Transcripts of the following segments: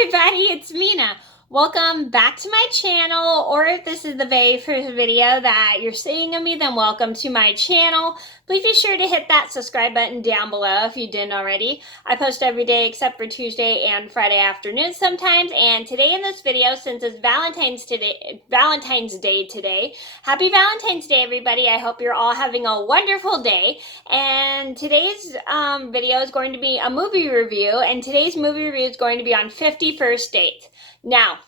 everybody, it's Mena. Welcome back to my channel, or if this is the very first video that you're seeing of me, then welcome to my channel. Please be sure to hit that subscribe button down below if you didn't already. I post every day except for Tuesday and Friday afternoons sometimes, and today in this video, since it's Valentine's Day today, happy Valentine's Day everybody. I hope you're all having a wonderful day, and today's video is going to be a movie review, and today's movie review is going to be on 50 First Dates. Now,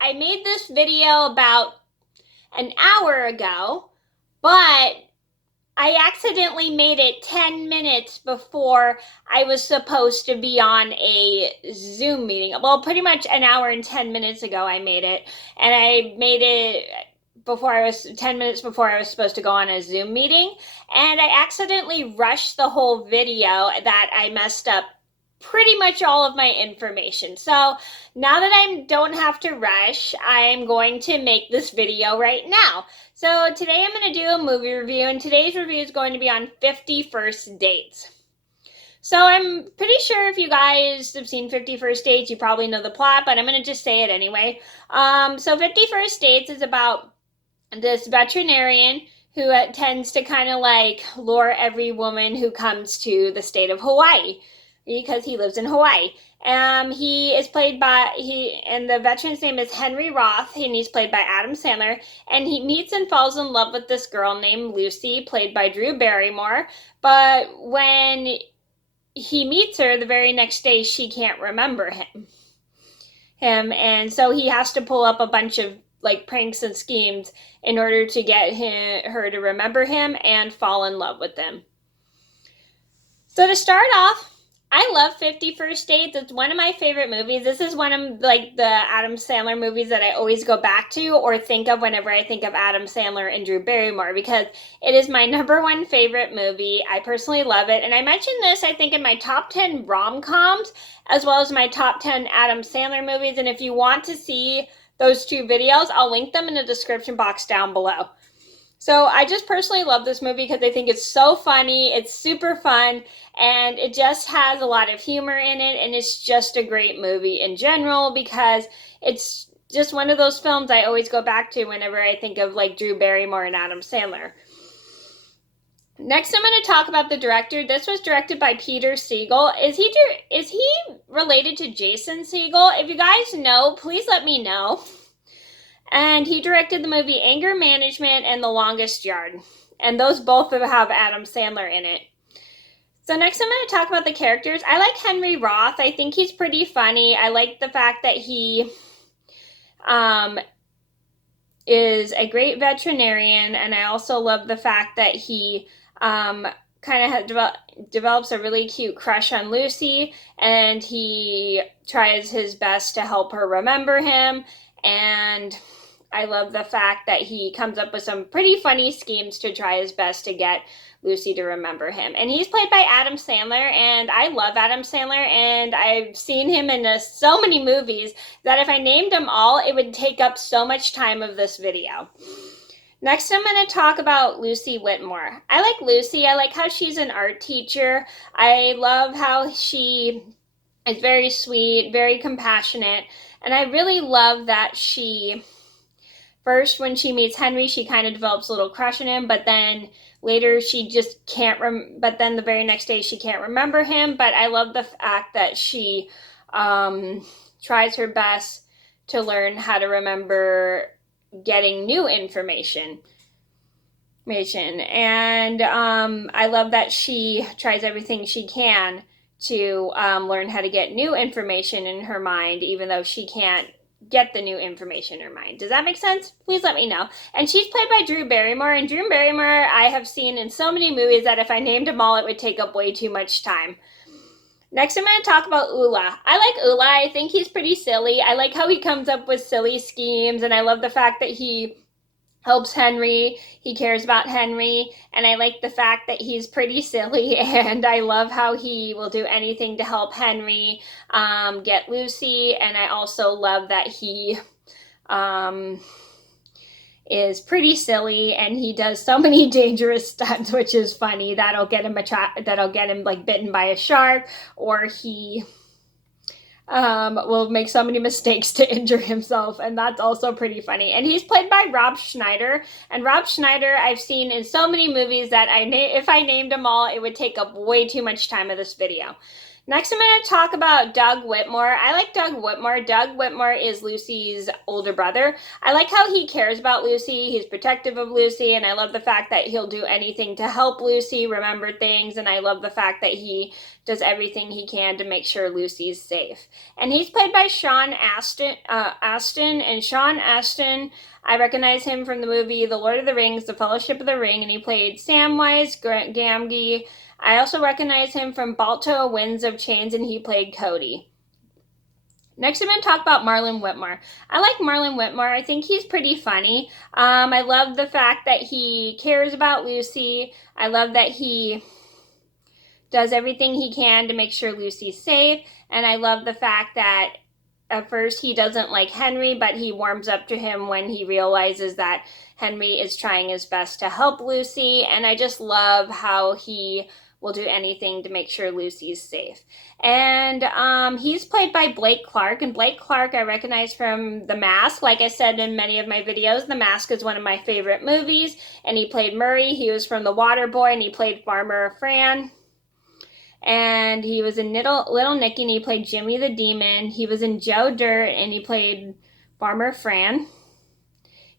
I made this video about an hour ago, but I accidentally made it 10 minutes before I was supposed to be on a Zoom meeting. Well, pretty much an hour and 10 minutes ago I made it, and I made it 10 minutes before I was supposed to go on a Zoom meeting, and I accidentally rushed the whole video that I messed up pretty much all of my information. So now that I don't have to rush, I'm going to make this video right now. So today I'm going to do a movie review, and today's review is going to be on 50 First Dates. So I'm pretty sure if you guys have seen 50 First Dates, you probably know the plot, but I'm going to just say it anyway. So 50 First Dates is about this veterinarian who tends to kind of like lure every woman who comes to the state of Hawaii, because he lives in Hawaii. He is played by, and the veteran's name is Henry Roth, and he's played by Adam Sandler, and he meets and falls in love with this girl named Lucy, played by Drew Barrymore, but when he meets her the very next day, she can't remember him, and so he has to pull up a bunch of like pranks and schemes in order to get her to remember him and fall in love with him. So to start off, I love 50 First Dates. It's one of my favorite movies. This is one of like the Adam Sandler movies that I always go back to or think of whenever I think of Adam Sandler and Drew Barrymore, because it is my #1 favorite movie. I personally love it. And I mentioned this, I think, in my top 10 rom-coms, as well as my top 10 Adam Sandler movies. And if you want to see those two videos, I'll link them in the description box down below. So I just personally love this movie because I think it's so funny, it's super fun, and it just has a lot of humor in it, and it's just a great movie in general because it's just one of those films I always go back to whenever I think of like Drew Barrymore and Adam Sandler. Next, I'm going to talk about the director. This was directed by Peter Siegel. Is he related to Jason Siegel? If you guys know, please let me know. And he directed the movie Anger Management and The Longest Yard. And those both have Adam Sandler in it. So next I'm going to talk about the characters. I like Henry Roth. I think he's pretty funny. I like the fact that he is a great veterinarian. And I also love the fact that he kind of develops a really cute crush on Lucy. And he tries his best to help her remember him. And I love the fact that he comes up with some pretty funny schemes to try his best to get Lucy to remember him. And he's played by Adam Sandler, and I love Adam Sandler, and I've seen him in so many movies that if I named them all, it would take up so much time of this video. Next, I'm going to talk about Lucy Whitmore. I like Lucy. I like how she's an art teacher. I love how she is very sweet, very compassionate, and I really love that she, first, when she meets Henry, she kind of develops a little crush on him, but then later she just can't, but then the very next day she can't remember him. But I love the fact that she tries her best to learn how to remember getting new information. And I love that she tries everything she can to learn how to get new information in her mind, even though she can't get the new information in her mind. Does that make sense? Please let me know. And she's played by Drew Barrymore, and Drew Barrymore I have seen in so many movies that if I named them all, it would take up way too much time. Next, I'm going to talk about Ula. I like Ula. I think he's pretty silly. I like how he comes up with silly schemes, and I love the fact that he helps Henry, he cares about Henry, and I like the fact that he's pretty silly, and I love how he will do anything to help Henry get Lucy, and I also love that he is pretty silly, and he does so many dangerous stunts, which is funny. That'll get him like bitten by a shark, or he will make so many mistakes to injure himself, and that's also pretty funny. And he's played by Rob Schneider, and Rob Schneider I've seen in so many movies that if I named them all, it would take up way too much time of this video. Next, I'm going to talk about Doug Whitmore. I like Doug Whitmore. Doug Whitmore is Lucy's older brother. I like how he cares about Lucy. He's protective of Lucy, and I love the fact that he'll do anything to help Lucy remember things, and I love the fact that he does everything he can to make sure Lucy's safe. And he's played by Sean Astin, and Sean Astin, I recognize him from the movie The Lord of the Rings, The Fellowship of the Ring, and he played Samwise Gamgee. I also recognize him from Balto Winds of Change, and he played Cody. Next, I'm going to talk about Marlon Whitmore. I like Marlon Whitmore. I think he's pretty funny. I love the fact that he cares about Lucy. I love that he does everything he can to make sure Lucy's safe. And I love the fact that at first he doesn't like Henry, but he warms up to him when he realizes that Henry is trying his best to help Lucy. And I just love how he will do anything to make sure Lucy's safe. And he's played by Blake Clark, and Blake Clark I recognize from The Mask. Like I said in many of my videos, The Mask is one of my favorite movies, and he played Murray. He was from The Water Boy, and he played Farmer Fran. And he was in Little Nicky, and he played Jimmy the Demon. He was in Joe Dirt, and he played Farmer Fran.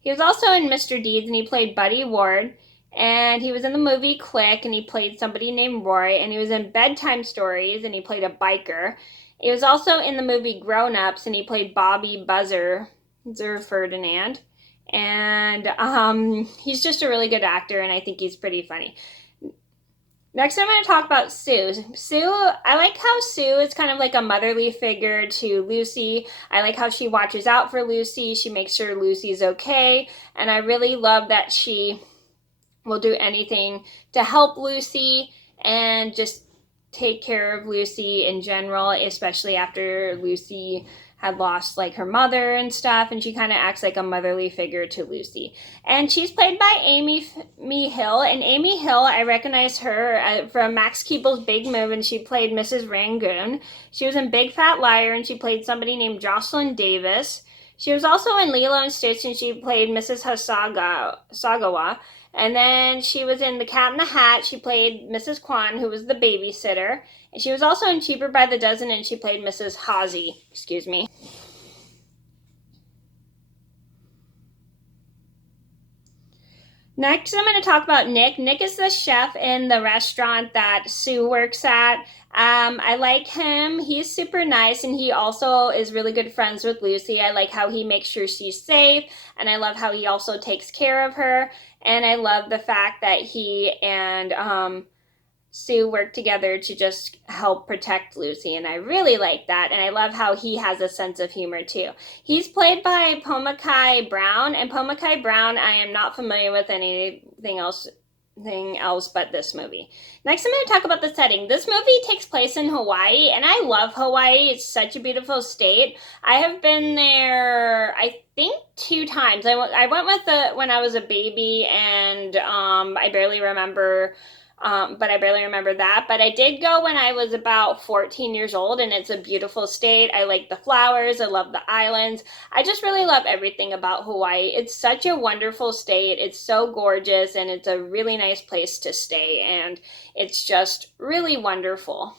He was also in Mr. Deeds, and he played Buddy Ward. And he was in the movie Click, and he played somebody named Roy. And he was in Bedtime Stories, and he played a biker. He was also in the movie Grown Ups, and he played Bobby Buzzer Ferdinand. And he's just a really good actor, and I think he's pretty funny. Next, I'm going to talk about Sue. I like how Sue is kind of like a motherly figure to Lucy. I like how she watches out for Lucy. She makes sure Lucy's okay. And I really love that she will do anything to help Lucy and just take care of Lucy in general, especially after Lucy had lost like her mother and stuff, and she kind of acts like a motherly figure to Lucy. And she's played by Amy Hill, and Amy Hill, I recognize her from Max Keeble's Big Move, and she played Mrs. Rangoon. She was in Big Fat Liar, and she played somebody named Jocelyn Davis. She was also in Lilo and Stitch, and she played Mrs. Hasagawa. And then she was in The Cat in the Hat. She played Mrs. Kwan, who was the babysitter. And she was also in Cheaper by the Dozen, and she played Mrs. Hawsey. Excuse me. Next, I'm going to talk about Nick. Nick is the chef in the restaurant that Sue works at. I like him. He's super nice, and he also is really good friends with Lucy. I like how he makes sure she's safe, and I love how he also takes care of her. And I love the fact that he and Sue work together to just help protect Lucy, and I really like that, and I love how he has a sense of humor too. He's played by Pomakai Brown, and Pomakai Brown I am not familiar with anything else but this movie. Next, I'm going to talk about the setting. This movie takes place in Hawaii, and I love Hawaii. It's such a beautiful state. I have been there, I think, 2 times. I went with when I was a baby, and I barely remember that. But I did go when I was about 14 years old, and it's a beautiful state. I like the flowers. I love the islands. I just really love everything about Hawaii. It's such a wonderful state. It's so gorgeous, and it's a really nice place to stay, and it's just really wonderful.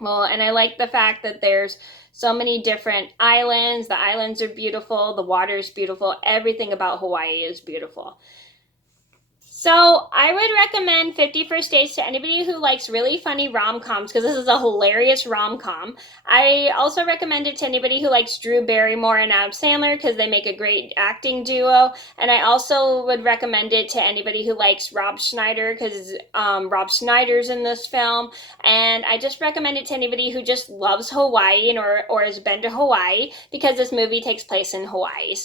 Well, and I like the fact that there's so many different islands. The islands are beautiful. The water is beautiful. Everything about Hawaii is beautiful. So I would recommend 50 First Dates to anybody who likes really funny rom-coms, because this is a hilarious rom-com. I also recommend it to anybody who likes Drew Barrymore and Adam Sandler, because they make a great acting duo. And I also would recommend it to anybody who likes Rob Schneider, because Rob Schneider's in this film. And I just recommend it to anybody who just loves Hawaii or has been to Hawaii, because this movie takes place in Hawaii.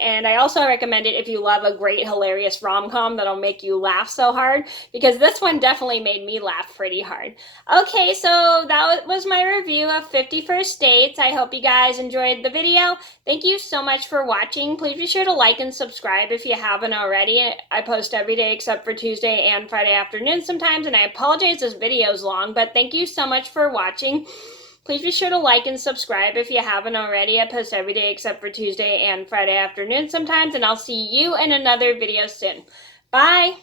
And I also recommend it if you love a great hilarious rom-com that'll make you laugh so hard, because this one definitely made me laugh pretty hard. Okay, so that was my review of 50 First Dates. I hope you guys enjoyed the video. Thank you so much for watching. Please be sure to like and subscribe if you haven't already. I post every day except for Tuesday and Friday afternoon sometimes, and I apologize this video is long, but thank you so much for watching. Please be sure to like and subscribe if you haven't already. I post every day except for Tuesday and Friday afternoon sometimes, and I'll see you in another video soon. Bye!